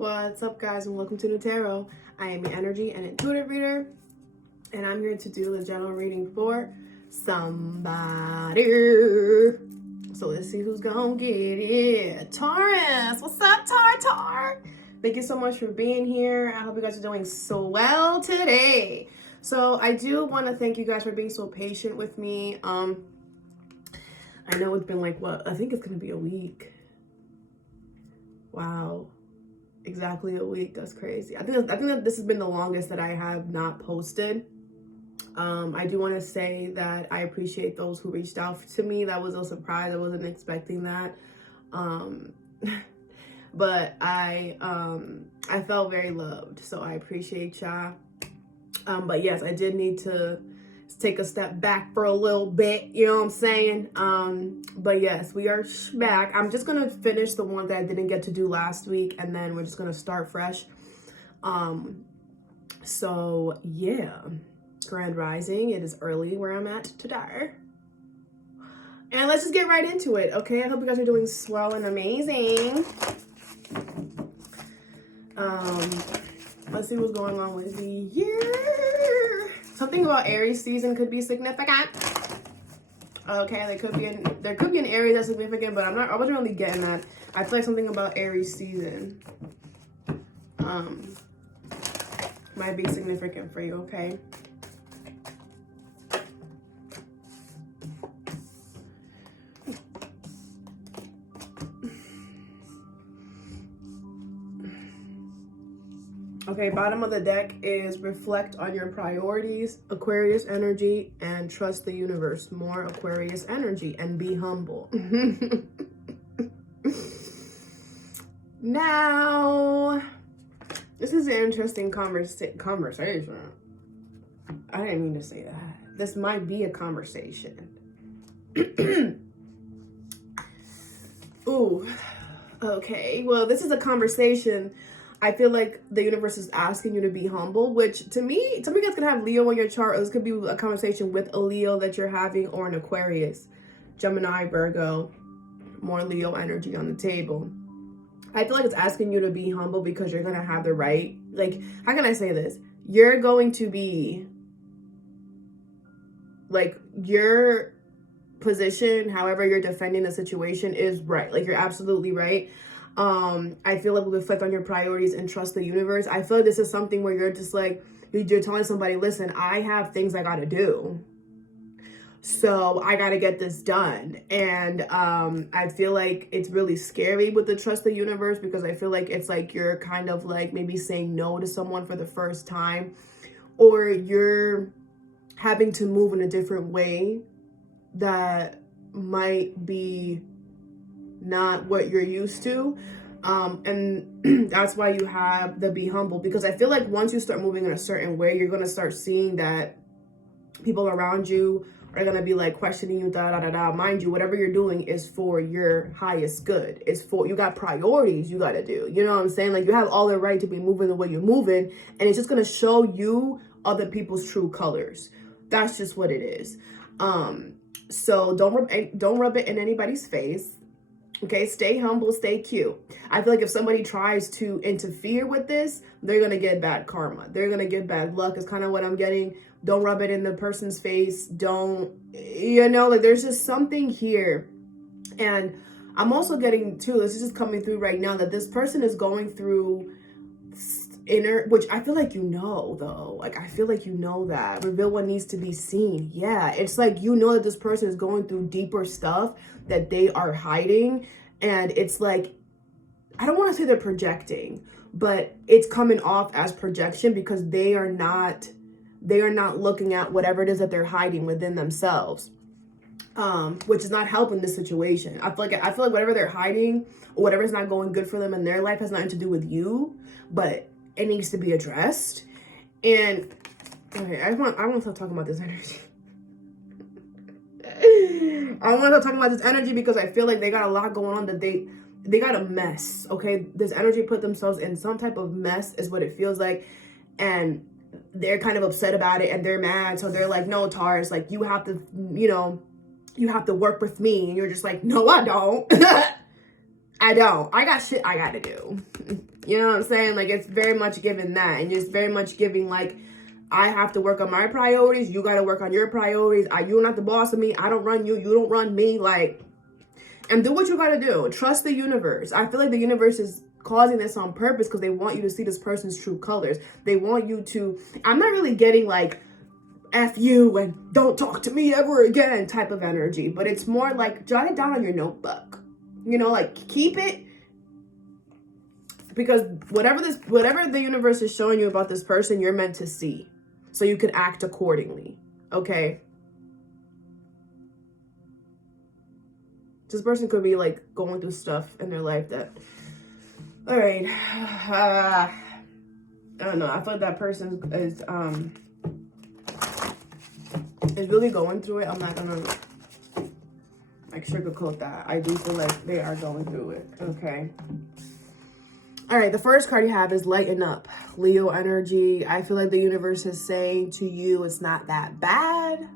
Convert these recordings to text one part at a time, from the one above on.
What's up, guys, and welcome to Nutarot. I am your energy and intuitive reader, and I'm here to do a general reading for somebody. So let's see who's gonna get it. Taurus, what's up, Tar? Thank you so much for being here. I hope you guys are doing so well today. So I do want to thank you guys for being so patient with me. I know it's been like, I think it's gonna be a week. Wow. Exactly a week. That's crazy. I think that this has been the longest that I have not posted. I do want to say that I appreciate those who reached out to me. That was a surprise. I wasn't expecting that. But I felt very loved, so I appreciate y'all. But yes, I did need to take a step back for a little bit, you know what I'm saying? But yes, we are back. I'm just gonna finish the one that I didn't get to do last week, and then we're just gonna start fresh. So yeah, Grand Rising. It is early where I'm at today, and let's just get right into it. Okay, I hope you guys are doing swell and amazing. Let's see what's going on with the year. Something about Aries season could be significant. Okay, there could be an Aries that's significant, but I wasn't really getting that. I feel like something about Aries season might be significant for you, okay? Okay, bottom of the deck is reflect on your priorities, Aquarius energy, and trust the universe. More Aquarius energy, and be humble. Now, this is an interesting conversation. I didn't mean to say that. This might be a conversation. Ooh, okay. Well, this is a conversation. I feel like the universe is asking you to be humble, which to me, some of you guys can have Leo on your chart, or this could be a conversation with a Leo that you're having, or an Aquarius, Gemini, Virgo, more Leo energy on the table. I feel like it's asking you to be humble because you're going to have the right, like, how can I say this? You're going to be, like, your position, however you're defending the situation is right. Like, you're absolutely right. I feel like we reflect on your priorities and trust the universe. I feel like this is something where you're just like, you're telling somebody, listen, I have things I gotta do, so I gotta get this done. And I feel like it's really scary with the trust the universe, because I feel like it's like you're kind of like maybe saying no to someone for the first time, or you're having to move in a different way that might be not what you're used to, and that's why you have the be humble, because I feel like once you start moving in a certain way, you're going to start seeing that people around you are going to be like questioning you, mind you, whatever you're doing is for your highest good. It's for, you got priorities you got to do, you know what I'm saying? Like, you have all the right to be moving the way you're moving, and it's just going to show you other people's true colors. That's just what it is. So don't rub it in anybody's face. Okay, stay humble, stay cute. I feel like if somebody tries to interfere with this, they're going to get bad karma. They're going to get bad luck is kind of what I'm getting. Don't rub it in the person's face. Don't, like, there's just something here. And I'm also getting, too, this is just coming through right now, that this person is going through inner, which I feel like though. Like, I feel like that. Reveal what needs to be seen. Yeah, it's like that this person is going through deeper stuff that they are hiding, and it's like, I don't want to say they're projecting, but it's coming off as projection, because they are not looking at whatever it is that they're hiding within themselves, which is not helping this situation. I feel like whatever they're hiding, or whatever's not going good for them in their life, has nothing to do with you, but it needs to be addressed. And okay, I want to stop talking about this energy. I want to talk about this energy because I feel like they got a lot going on, that they got a mess. Okay, this energy put themselves in some type of mess is what it feels like, and they're kind of upset about it, and they're mad. So they're like, no, Taurus, like, you have to, you have to work with me. And you're just like, no, I don't. I don't. I got shit I gotta do. You know what I'm saying? Like, it's very much giving that. And it's very much giving, like, I have to work on my priorities. You gotta work on your priorities. You're not the boss of me. I don't run you. You don't run me. Like, and do what you gotta do. Trust the universe. I feel like the universe is causing this on purpose because they want you to see this person's true colors. They want you to, I'm not really getting like, F you and don't talk to me ever again type of energy, but it's more like jot it down on your notebook. You know, like keep it, because whatever the universe is showing you about this person, you're meant to see, so you can act accordingly. Okay. This person could be like going through stuff in their life that, all right, I don't know. I feel like that person is really going through it. I'm not gonna like sugarcoat that. I do feel like they are going through it. Okay. All right, the first card you have is lighten up. Leo energy. I feel like the universe is saying to you, it's not that bad.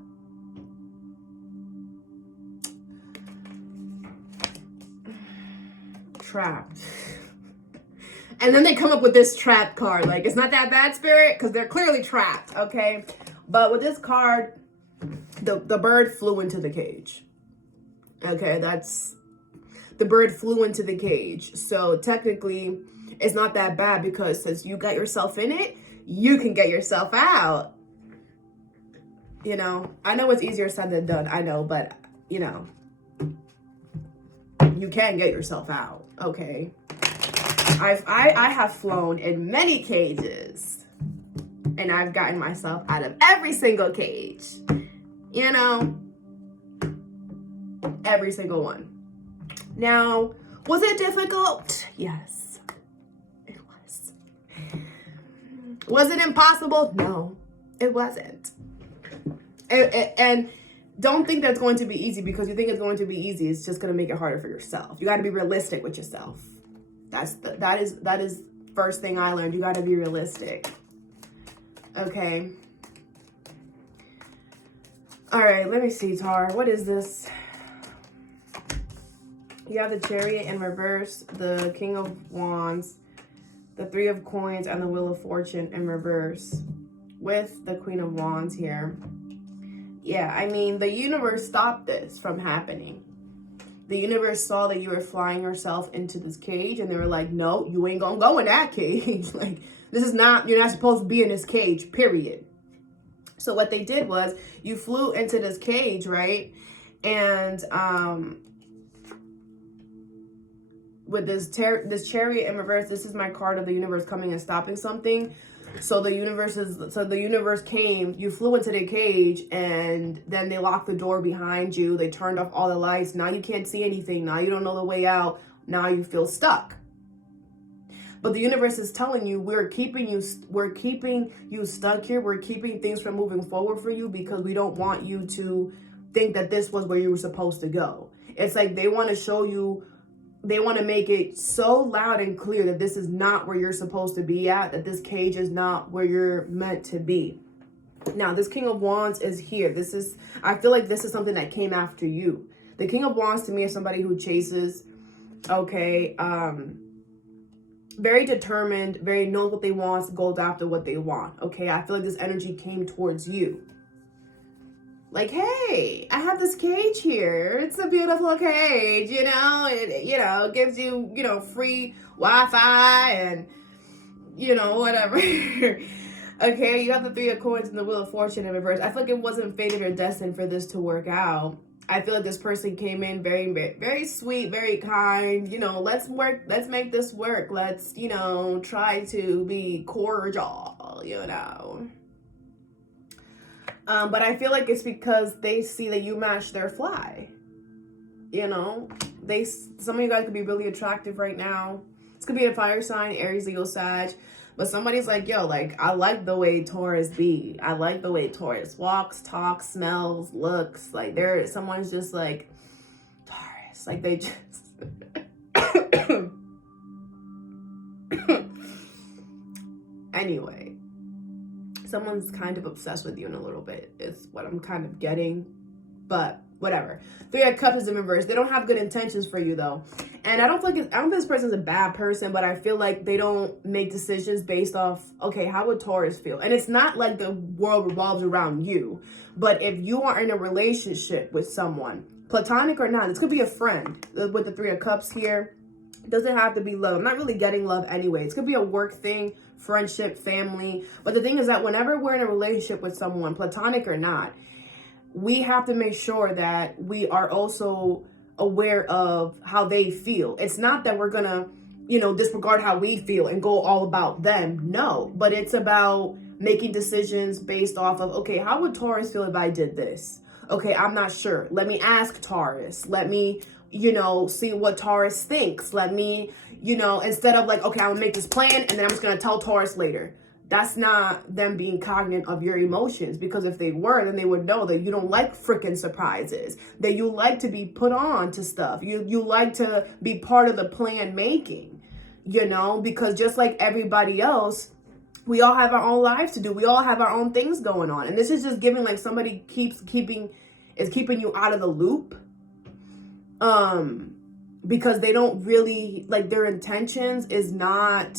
Trapped. And then they come up with this trapped card. Like, it's not that bad, Spirit, because they're clearly trapped, okay? But with this card, the bird flew into the cage. Okay, that's... The bird flew into the cage. So technically, it's not that bad because since you got yourself in it, you can get yourself out. You know, I know it's easier said than done. I know, but, you know, you can get yourself out, okay? I have flown in many cages, and I've gotten myself out of every single cage. You know, every single one. Now, was it difficult? Yes, it was. Was it impossible? No, it wasn't. And don't think that's going to be easy, because you think it's going to be easy. It's just going to make it harder for yourself. You got to be realistic with yourself. That is first thing I learned. You got to be realistic. Okay. All right, let me see, Tar. What is this? You have the Chariot in reverse, the King of Wands, the Three of Coins, and the Wheel of Fortune in reverse with the Queen of Wands here. Yeah, I mean, the universe stopped this from happening. The universe saw that you were flying yourself into this cage, and they were like, no, you ain't gonna go in that cage. Like, this is not, you're not supposed to be in this cage, period. So what they did was, you flew into this cage, right? And with this Chariot in reverse, this is my card of the universe coming and stopping something. So the universe came, you flew into the cage, and then they locked the door behind you. They turned off all the lights. Now you can't see anything. Now you don't know the way out. Now you feel stuck. But the universe is telling you, we're keeping you stuck here. We're keeping things from moving forward for you because we don't want you to think that this was where you were supposed to go. It's like they want to show you, they want to make it so loud and clear that this is not where you're supposed to be at, that this cage is not where you're meant to be. Now, this King of Wands is here. I feel like this is something that came after you. The King of Wands to me is somebody who chases, okay, very determined, very knows what they want, goes after what they want, okay? I feel like this energy came towards you. Like, hey, I have this cage here. It's a beautiful cage, you know. It gives you, free Wi-Fi and, whatever. Okay, you have the Three of Coins and the Wheel of Fortune in reverse. I feel like it wasn't fated or destined for this to work out. I feel like this person came in very, very sweet, very kind. Let's make this work. Let's, try to be cordial, But I feel like it's because they see that you match their fly. Some of you guys could be really attractive right now. This could be a fire sign, Aries, Leo, Sag. But somebody's like, yo, like, I like the way Taurus be. I like the way Taurus walks, talks, smells, looks. Like, someone's just like, Taurus. Like, they just... Anyway. Someone's kind of obsessed with you in a little bit is what I'm kind of getting. But whatever. Three of Cups is in reverse. They don't have good intentions for you though. And I don't think this person's a bad person, but I feel like they don't make decisions based off, okay, how would Taurus feel? And it's not like the world revolves around you, but if you are in a relationship with someone, platonic or not, this could be a friend with the Three of Cups here. It doesn't have to be love. I'm not really getting love anyway. It could be a work thing, friendship, family. But the thing is that whenever we're in a relationship with someone, platonic or not, we have to make sure that we are also aware of how they feel. It's not that we're gonna, disregard how we feel and go all about them. No, but it's about making decisions based off of, okay, how would Taurus feel if I did this? Okay, I'm not sure. Let me ask Taurus. Let me, see what Taurus thinks. Let me, instead of like, okay, I'm gonna make this plan and then I'm just gonna tell Taurus later. That's not them being cognizant of your emotions, because if they were, then they would know that you don't like freaking surprises, that you like to be put on to stuff. You like to be part of the plan making, because just like everybody else, we all have our own lives to do. We all have our own things going on. And this is just giving like somebody keeping you out of the loop. Because they don't really, like, their intentions is not,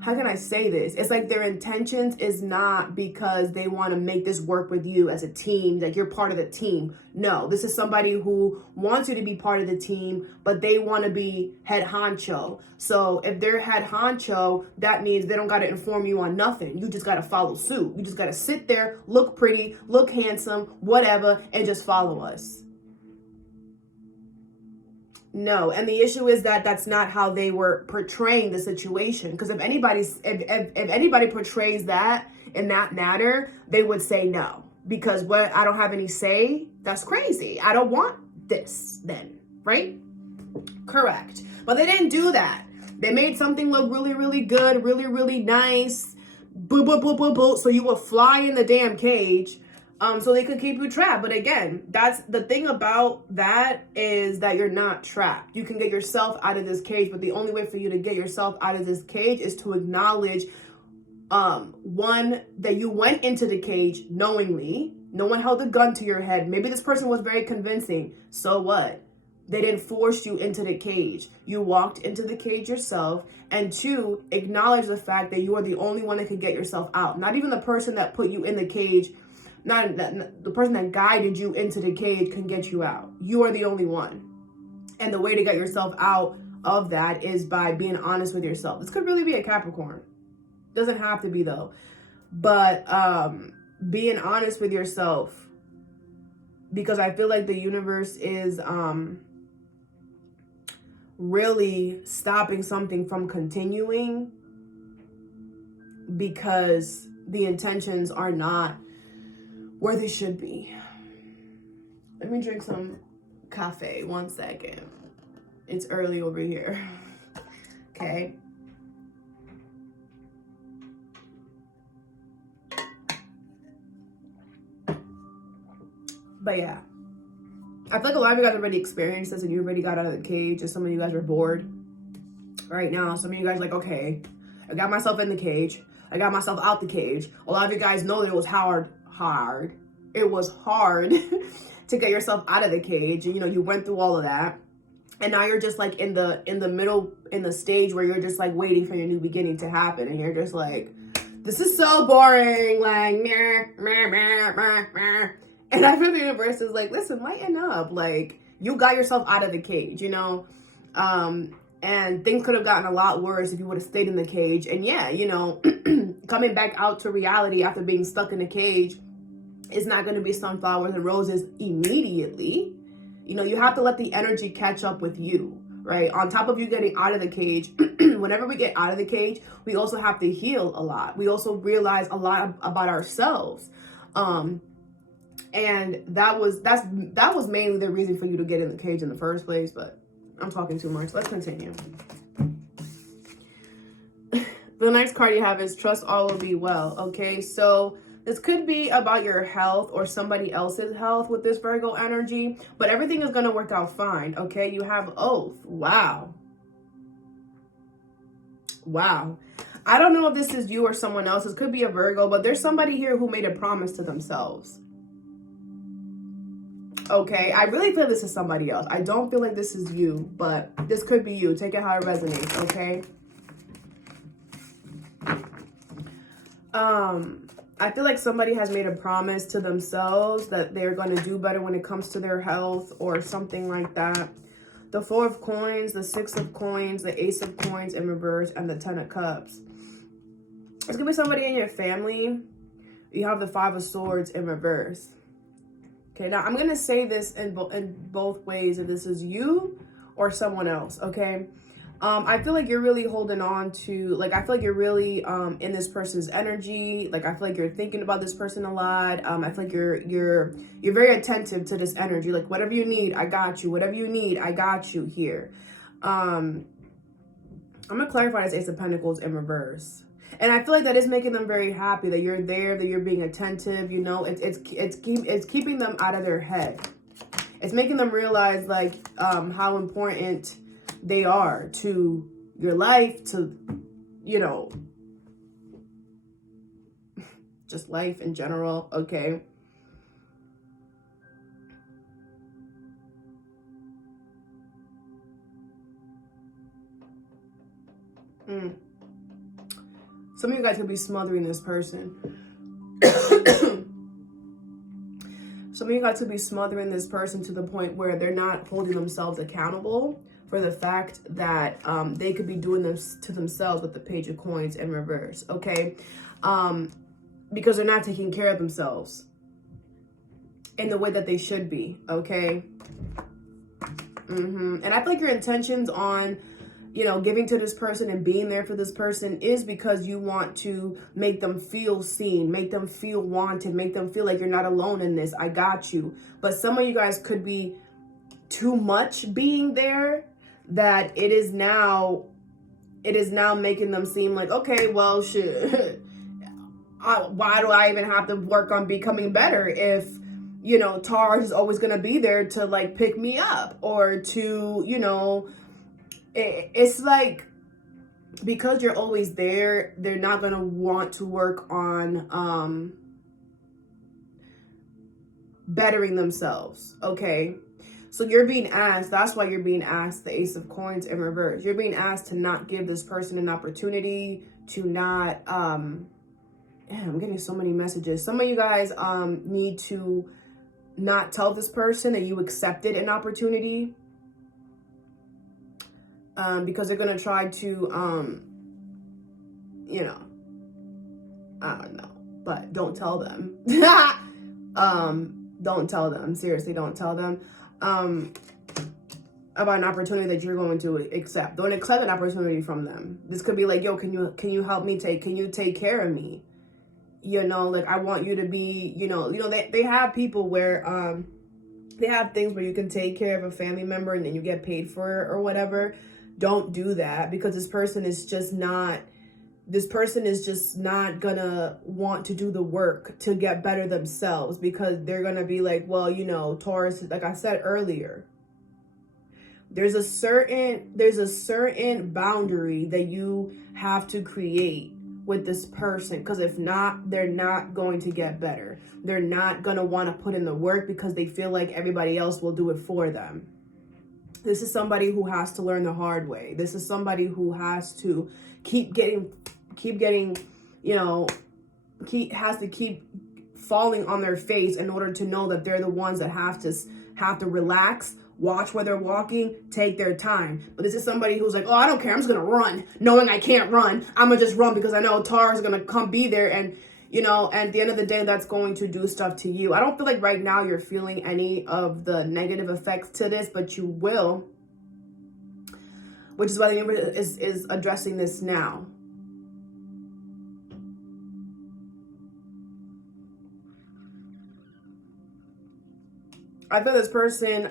how can I say this? It's like their intentions is not because they want to make this work with you as a team, like you're part of the team. No, this is somebody who wants you to be part of the team, but they want to be head honcho. So if they're head honcho, that means they don't got to inform you on nothing. You just got to follow suit. You just got to sit there, look pretty, look handsome, whatever, and just follow us. No, and the issue is that that's not how they were portraying the situation. Because if anybody portrays that in that manner, they would say no. Because what, I don't have any say? That's crazy. I don't want this then, right? Correct. But they didn't do that. They made something look really, really good, really, really nice. Boo, boo, boo, boo, boo. So you will fly in the damn cage. So they could keep you trapped. But again, that's the thing about that, is that you're not trapped. You can get yourself out of this cage, but the only way for you to get yourself out of this cage is to acknowledge, one, that you went into the cage knowingly. No one held a gun to your head. Maybe this person was very convincing. So what? They didn't force you into the cage. You walked into the cage yourself. And two, acknowledge the fact that you are the only one that could get yourself out. Not even the person that put you in the cage. Not the person that guided you into the cage can get you out. You are the only one. And the way to get yourself out of that is by being honest with yourself. This could really be a Capricorn. Doesn't have to be though. But being honest with yourself, because I feel like the universe is really stopping something from continuing, because the intentions are not where they should be. Let me drink some cafe. 1 second. It's early over here. Okay. But yeah, I feel like a lot of you guys already experienced this and you already got out of the cage, and some of you guys are bored right now. Some of you guys are like, okay, I got myself in the cage. I got myself out the cage. A lot of you guys know that it was hard. It was hard to get yourself out of the cage. You went through all of that. And now you're just like in the middle, in the stage where you're just like waiting for your new beginning to happen. And you're just like, this is so boring. Like, meh, meh, meh, meh, meh. And I feel the universe is like, listen, lighten up. Like, you got yourself out of the cage, and things could have gotten a lot worse if you would have stayed in the cage. And yeah, coming back out to reality after being stuck in the cage is not going to be sunflowers and roses immediately. You have to let the energy catch up with you, right? On top of you getting out of the cage, whenever we get out of the cage, we also have to heal a lot. We also realize a lot about ourselves. And that was mainly the reason for you to get in the cage in the first place, but I'm talking too much. Let's continue. The next card you have is Trust All Will Be Well. Okay, so this could be about your health or somebody else's health with this Virgo energy, but everything is going to work out fine. Okay, you have Oath. Wow. I don't know if this is you or someone else. This could be a Virgo, but there's somebody here who made a promise to themselves. Okay, I really feel this is somebody else. I don't feel like this is you, but this could be you. Take it how it resonates, okay? I feel like somebody has made a promise to themselves that they're going to do better when it comes to their health or something like that. The 4 of coins, the 6 of coins, the Ace of coins in reverse, and the 10 of cups. It's going to be somebody in your family. You have the 5 of swords in reverse. Okay, now I'm going to say this in both ways, if this is you or someone else, okay? I feel like you're really holding on to, like, I feel like you're really in this person's energy. Like, I feel like you're thinking about this person a lot. I feel like you're very attentive to this energy. Like, whatever you need, I got you. Whatever you need, I got you here. I'm going to clarify this Ace of Pentacles in reverse. And I feel like that is making them very happy that you're there, that you're being attentive. You know, it's keeping them out of their head. It's making them realize, like, how important they are to your life, to, you know, just life in general, okay? Some of you guys could be smothering this person. Some of you guys could be smothering this person to the point where they're not holding themselves accountable for the fact that they could be doing this to themselves with the Page of Coins in reverse, okay? Because they're not taking care of themselves in the way that they should be, okay? And I feel like your intentions on, you know, giving to this person and being there for this person is because you want to make them feel seen, make them feel wanted, make them feel like you're not alone in this. I got you. But some of you guys could be too much being there, that it is now making them seem like, okay, well, shit, why do I even have to work on becoming better if, you know, Taurus is always going to be there to, like, pick me up or to, you know, it's like, because you're always there, they're not going to want to work on bettering themselves, okay? So you're being asked, that's why you're being asked the Ace of Coins in reverse. You're being asked to not give this person an opportunity, to not, I'm getting so many messages. Some of you guys need to not tell this person that you accepted an opportunity, because they're going to try to, you know, I don't know, but don't tell them. Don't tell them. Seriously, don't tell them. About an opportunity that you're going to accept. Don't accept an opportunity from them. This could be like, yo, can you help me can you take care of me? You know, like, I want you to be, you know, they have people where, they have things where you can take care of a family member and then you get paid for it or whatever. Don't do that, because this person is just not gonna want to do the work to get better themselves, because they're gonna be like, well, you know, Taurus, like I said earlier, there's a certain boundary that you have to create with this person, because if not, they're not going to get better. They're not gonna want to put in the work because they feel like everybody else will do it for them. This is somebody who has to learn the hard way. This is somebody who has to keep getting, you know, has to keep falling on their face in order to know that they're the ones that have to relax, watch where they're walking, take their time. But this is somebody who's like, oh, I don't care, I'm just gonna run, knowing I can't run. I'm gonna just run because I know Taurus is gonna come be there, and, you know, at the end of the day, that's going to do stuff to you. I don't feel like right now you're feeling any of the negative effects to this, but you will, which is why the universe is addressing this now. I feel this person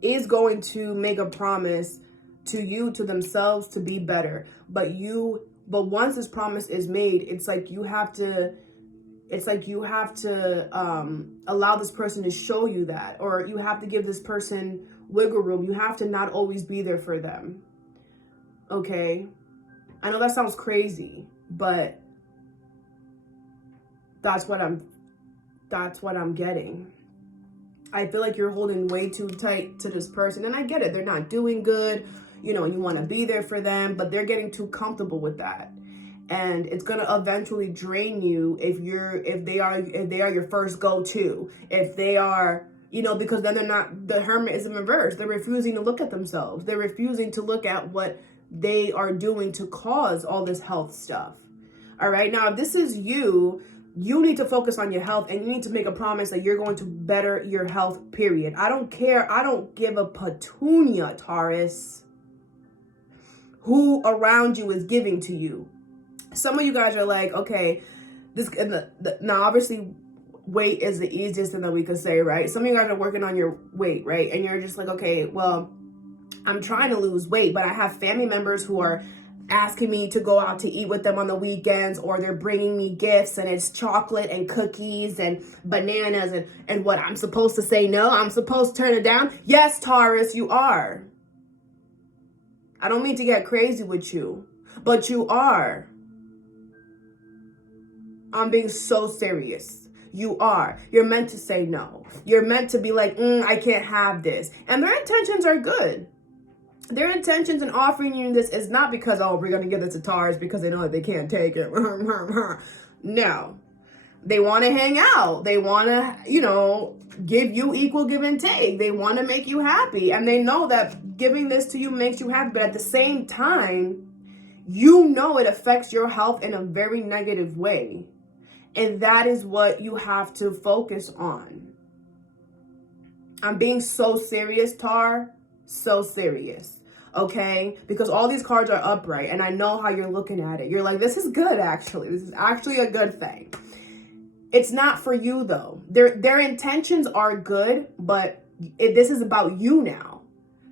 is going to make a promise to you, to themselves, to be better. But once this promise is made, it's like you have to allow this person to show you that, or you have to give this person wiggle room. You have to not always be there for them. Okay? I know that sounds crazy, but that's what I'm getting. I feel like you're holding way too tight to this person. And I get it. They're not doing good. You know, you want to be there for them, but they're getting too comfortable with that. And it's going to eventually drain you if they are your first go-to. If they are, you know, because then they're not, the hermit is in reverse. They're refusing to look at themselves. They're refusing to look at what they are doing to cause all this health stuff. All right. Now, if this is you need to focus on your health, and you need to make a promise that you're going to better your health, period. I don't care. I don't give a petunia, Taurus, who around you is giving to you. Some of you guys are like, okay, now obviously weight is the easiest thing that we could say, right? Some of you guys are working on your weight, right? And you're just like, okay, well, I'm trying to lose weight, but I have family members who are asking me to go out to eat with them on the weekends, or they're bringing me gifts and it's chocolate and cookies and bananas and what, I'm supposed to say no? I'm supposed to turn it down? Yes, Taurus, you are. I don't mean to get crazy with you, but you are. I'm being so serious. You are. You're meant to say no. You're meant to be like, I can't have this. And their intentions are good. Their intentions in offering you this is not because, oh, we're going to give this to Taurus because they know that they can't take it. No. They want to hang out. They want to, you know, give you equal give and take. They want to make you happy. And they know that giving this to you makes you happy. But at the same time, you know it affects your health in a very negative way. And that is what you have to focus on. I'm being so serious, Tar. So serious. Okay? Because all these cards are upright. And I know how you're looking at it. You're like, this is good, actually. This is actually a good thing. It's not for you, though. Their intentions are good, but this is about you now.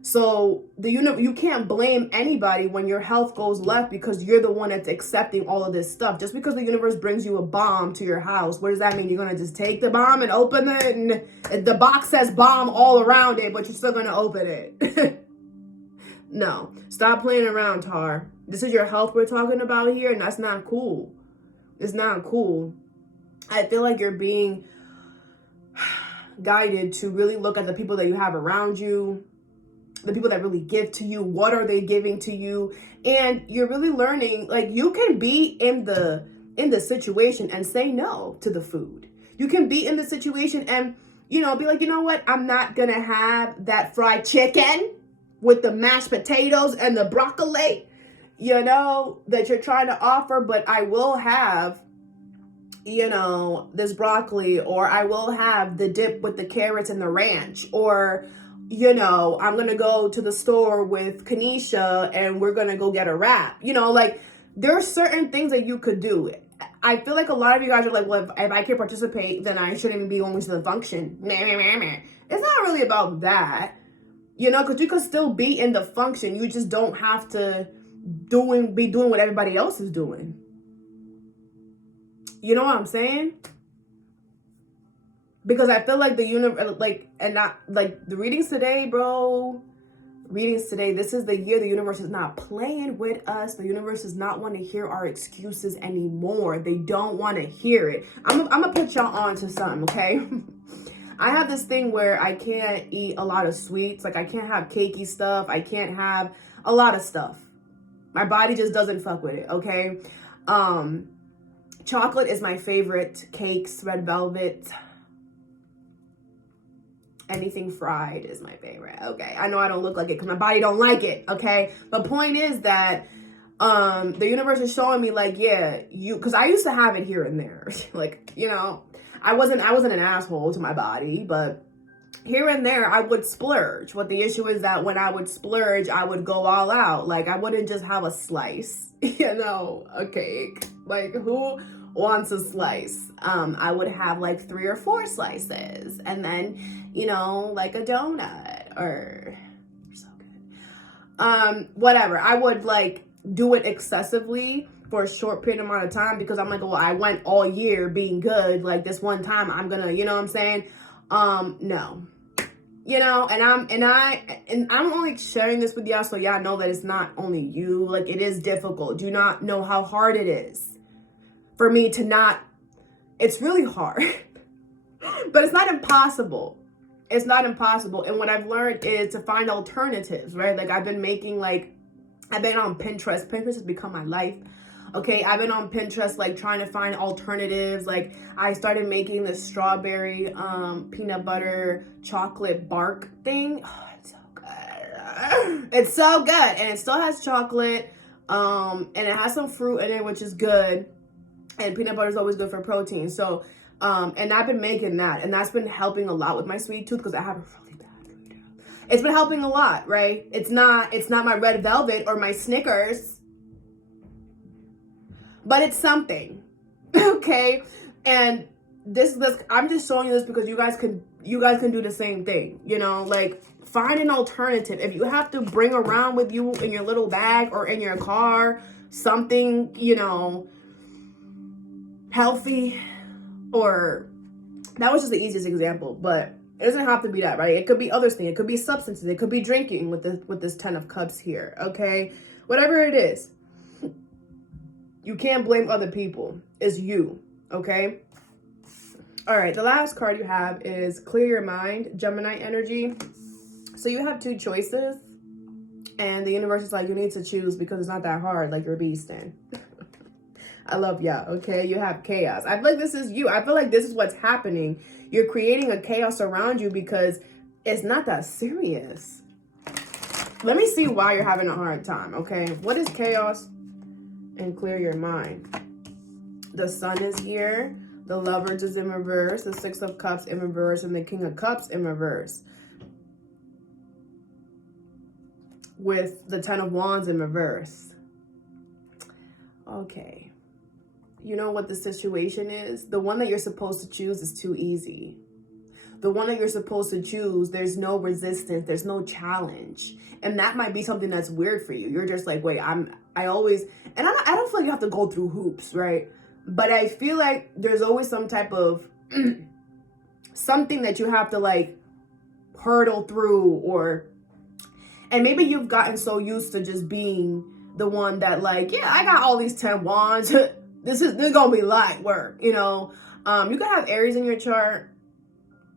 So you can't blame anybody when your health goes left, because you're the one that's accepting all of this stuff. Just because the universe brings you a bomb to your house, what does that mean? You're going to just take the bomb and open it, and the box says bomb all around it, but you're still going to open it. No, stop playing around, Tar. This is your health we're talking about here, and that's not cool. It's not cool. I feel like you're being guided to really look at the people that you have around you, the people that really give to you. What are they giving to you? And you're really learning, like, you can be in the situation and say no to the food. You can be in the situation and, you know, be like, you know what? I'm not going to have that fried chicken with the mashed potatoes and the broccoli, you know, that you're trying to offer, but I will have, you know, this broccoli, or I will have the dip with the carrots and the ranch, or, you know, I'm going to go to the store with Kanisha and we're going to go get a wrap. You know, like, there are certain things that you could do. I feel like a lot of you guys are like, well, if I can't participate, then I shouldn't even be going to the function. It's not really about that, you know, because you could still be in the function. You just don't have to be doing what everybody else is doing. You know what I'm saying? Because I feel like the universe, like, and not like the readings today, bro. Readings today, this is the year the universe is not playing with us. The universe does not want to hear our excuses anymore. They don't want to hear it. I'm gonna put y'all on to something, okay? I have this thing where I can't eat a lot of sweets. Like, I can't have cakey stuff. I can't have a lot of stuff. My body just doesn't fuck with it, okay? Chocolate is my favorite. Cakes, red velvet, anything fried is my favorite. Okay, I know I don't look like it because my body don't like it. Okay, the point is that the universe is showing me, like, yeah, because I used to have it here and there. Like, you know, I wasn't an asshole to my body, but here and there I would splurge. What the issue is that when I would splurge, I would go all out. Like, I wouldn't just have a slice, you know, a cake. Like, who wants a slice? I would have like 3 or 4 slices, and then, you know, like a donut, or so good. Whatever. I would like do it excessively for a short period amount of time, because I'm like, well, I went all year being good. Like, this one time I'm gonna, you know what I'm saying? No. You know, and I'm only sharing this with y'all so y'all know that it's not only you. Like, it is difficult. Do not know how hard it is for me to not, it's really hard, but it's not impossible. It's not impossible. And what I've learned is to find alternatives, right? Like I've been on Pinterest. Pinterest has become my life. Okay, I've been on Pinterest, like trying to find alternatives. Like I started making this strawberry peanut butter chocolate bark thing. Oh, it's so good. It's so good. And it still has chocolate. And it has some fruit in it, which is good. And peanut butter is always good for protein. So, and I've been making that. And that's been helping a lot with my sweet tooth because I have a really bad sweet tooth. It's been helping a lot, right? It's not my red velvet or my Snickers, but it's something. Okay? And this I'm just showing you this because you guys can do the same thing, you know, like find an alternative. If you have to bring around with you in your little bag or in your car something, you know, healthy, or that was just the easiest example, but it doesn't have to be that, right? It could be other things. It could be substances. It could be drinking with this 10 of cups here, okay? Whatever it is, you can't blame other people. It's you, okay? All right, the last card you have is Clear Your Mind, Gemini energy. So you have two choices, and the universe is like, you need to choose because it's not that hard, like you're beasting. I love ya, okay? You have chaos. I feel like this is you. I feel like this is what's happening. You're creating a chaos around you because it's not that serious. Let me see why you're having a hard time, okay? What is chaos? And clear your mind. The Sun is here. The Lovers is in reverse. The Six of Cups in reverse. And the King of Cups in reverse. With the 10 of Wands in reverse. Okay. You know what the situation is? The one that you're supposed to choose is too easy. The one that you're supposed to choose, there's no resistance, there's no challenge. And that might be something that's weird for you. You're just like, wait, I don't feel like you have to go through hoops, right? But I feel like there's always some type of something that you have to like hurdle through, and maybe you've gotten so used to just being the one that like, yeah, I got all these 10 wands. This is gonna be light work, you know. You could have Aries in your chart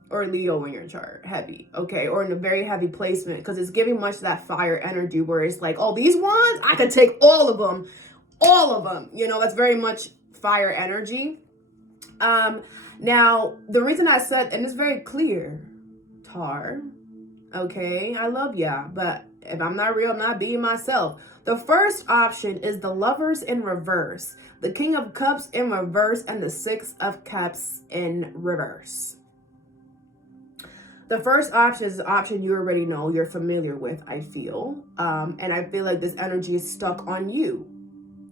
or Leo in your chart, heavy, okay, or in a very heavy placement, because it's giving much that fire energy where it's like, oh, these wands, I could take all of them, you know. That's very much fire energy. Now the reason I said, and it's very clear, Tar, okay, I love ya, but if I'm not real, I'm not being myself. The first option is the Lovers in reverse, the King of Cups in reverse, and the Six of Cups in reverse. The first option is the option you already know, you're familiar with, I feel. And I feel like this energy is stuck on you,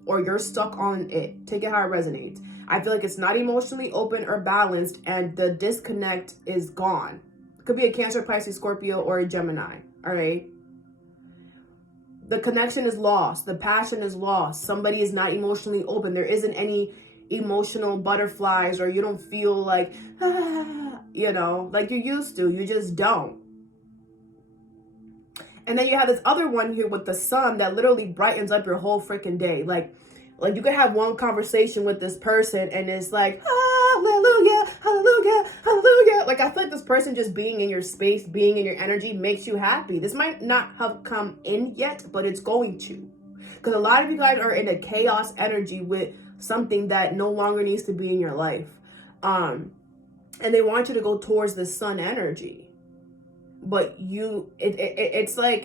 or you're stuck on it. Take it how it resonates. I feel like it's not emotionally open or balanced, and the disconnect is gone. It could be a Cancer, Pisces, Scorpio, or a Gemini, all right? The connection is lost. The passion is lost. Somebody is not emotionally open. There isn't any emotional butterflies, or you don't feel like, you know, like you used to. You just don't. And then you have this other one here with the Sun that literally brightens up your whole freaking day. Like you could have one conversation with this person and it's like, hallelujah, hallelujah, hallelujah. Like I feel like this person just being in your space, being in your energy makes you happy. This might not have come in yet, but it's going to. Because a lot of you guys are in a chaos energy with something that no longer needs to be in your life. And they want you to go towards the Sun energy. But it's like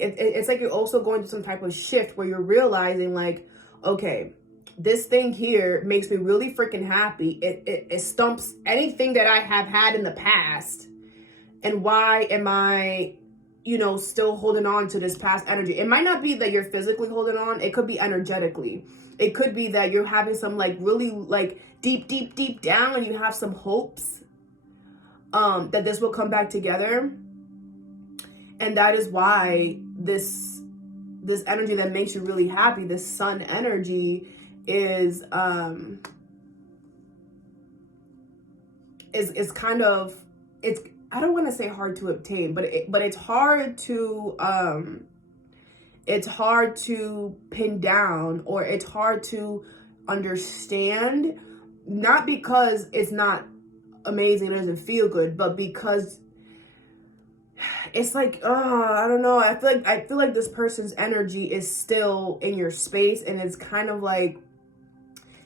you're also going through some type of shift where you're realizing like, okay, this thing here makes me really freaking happy. It stumps anything that I have had in the past. And why am I, you know, still holding on to this past energy? It might not be that you're physically holding on. It could be energetically. It could be that you're having some like really like deep down, and you have some hopes that this will come back together. And that is why this energy that makes you really happy, this Sun energy, is kind of, it's, I don't want to say hard to obtain, but it's hard to pin down, or it's hard to understand, not because it's not amazing, it doesn't feel good, but because it's like, I don't know. I feel like this person's energy is still in your space, and it's kind of like,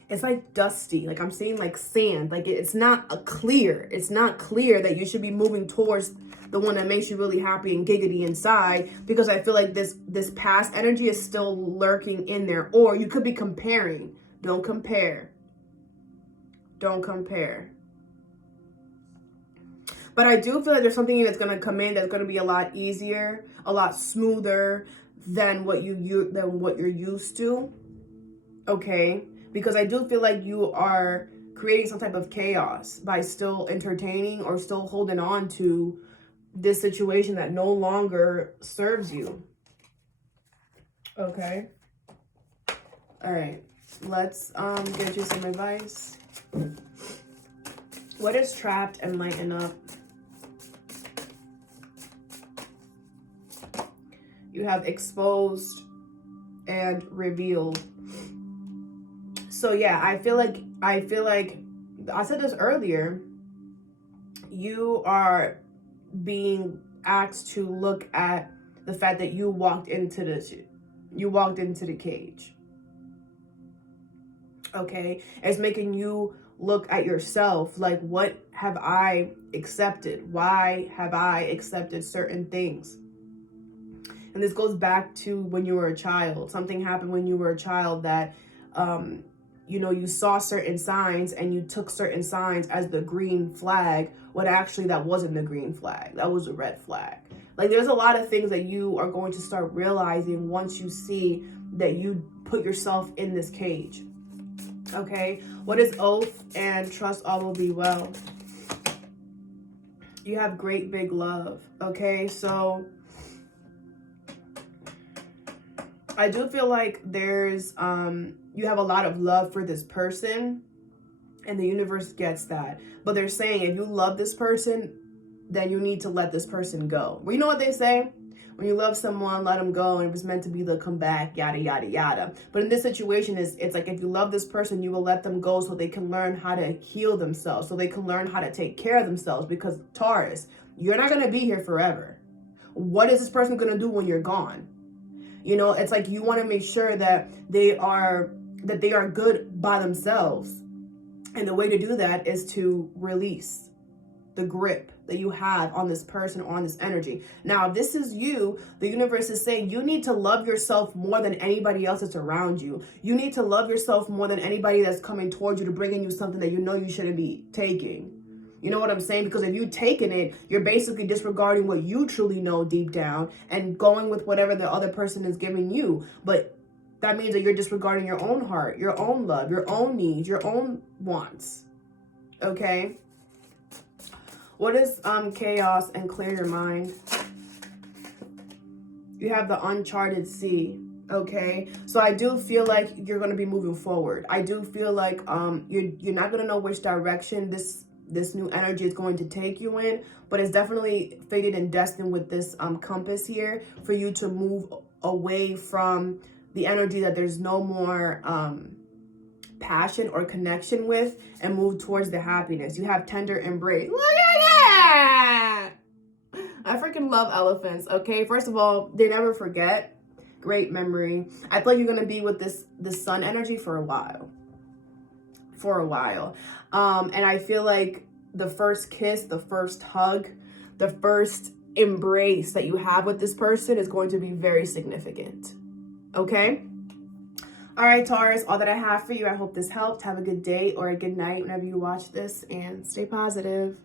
it's like dusty. Like I'm seeing like sand. Like it's not clear. It's not clear that you should be moving towards the one that makes you really happy and giggity inside, because I feel like this past energy is still lurking in there. Or you could be comparing. Don't compare. Don't compare. But I do feel like there's something that's gonna come in that's gonna be a lot easier, a lot smoother than what you're used to. Okay, because I do feel like you are creating some type of chaos by still entertaining or still holding on to this situation that no longer serves you. Okay. All right. Let's get you some advice. What is trapped and lighten up? You have exposed and revealed. So yeah, I feel like I said this earlier. You are being asked to look at the fact that you walked into the cage. Okay, it's making you look at yourself like, what have I accepted? Why have I accepted certain things? And this goes back to when you were a child. Something happened when you were a child that you saw certain signs and you took certain signs as the green flag, when actually that wasn't the green flag. That was a red flag. Like there's a lot of things that you are going to start realizing once you see that you put yourself in this cage. Okay, what is oath and trust all will be well? You have great big love. Okay, so I do feel like there's you have a lot of love for this person, and the universe gets that. But they're saying if you love this person, then you need to let this person go. Well, you know what they say? When you love someone, let them go, and it was meant to be, they'll come back, yada, yada, yada. But in this situation, it's like if you love this person, you will let them go so they can learn how to heal themselves, so they can learn how to take care of themselves. Because Taurus, you're not going to be here forever. What is this person going to do when you're gone? You know, it's like you want to make sure that they are good by themselves. And the way to do that is to release the grip that you have on this person or on this energy. Now, if this is you, the universe is saying you need to love yourself more than anybody else that's around you. You need to love yourself more than anybody that's coming towards you to bringing you something that you know you shouldn't be taking. You know what I'm saying? Because if you're taking it, you're basically disregarding what you truly know deep down and going with whatever the other person is giving you. But that means that you're disregarding your own heart, your own love, your own needs, your own wants. Okay? What is chaos and clear your mind? You have the uncharted sea. Okay, so I do feel like you're going to be moving forward. I do feel like you're not going to know which direction this new energy is going to take you in, but it's definitely fated and destined with this compass here for you to move away from the energy that there's no more passion or connection with, and move towards the happiness. You have tender embrace. Look at that! I freaking love elephants. Okay, first of all, they never forget. Great memory. I feel like you're gonna be with this sun energy for a while. And I feel like the first kiss, the first hug, the first embrace that you have with this person is going to be very significant. Okay? All right, Taurus, all that I have for you. I hope this helped. Have a good day or a good night whenever you watch this, and stay positive.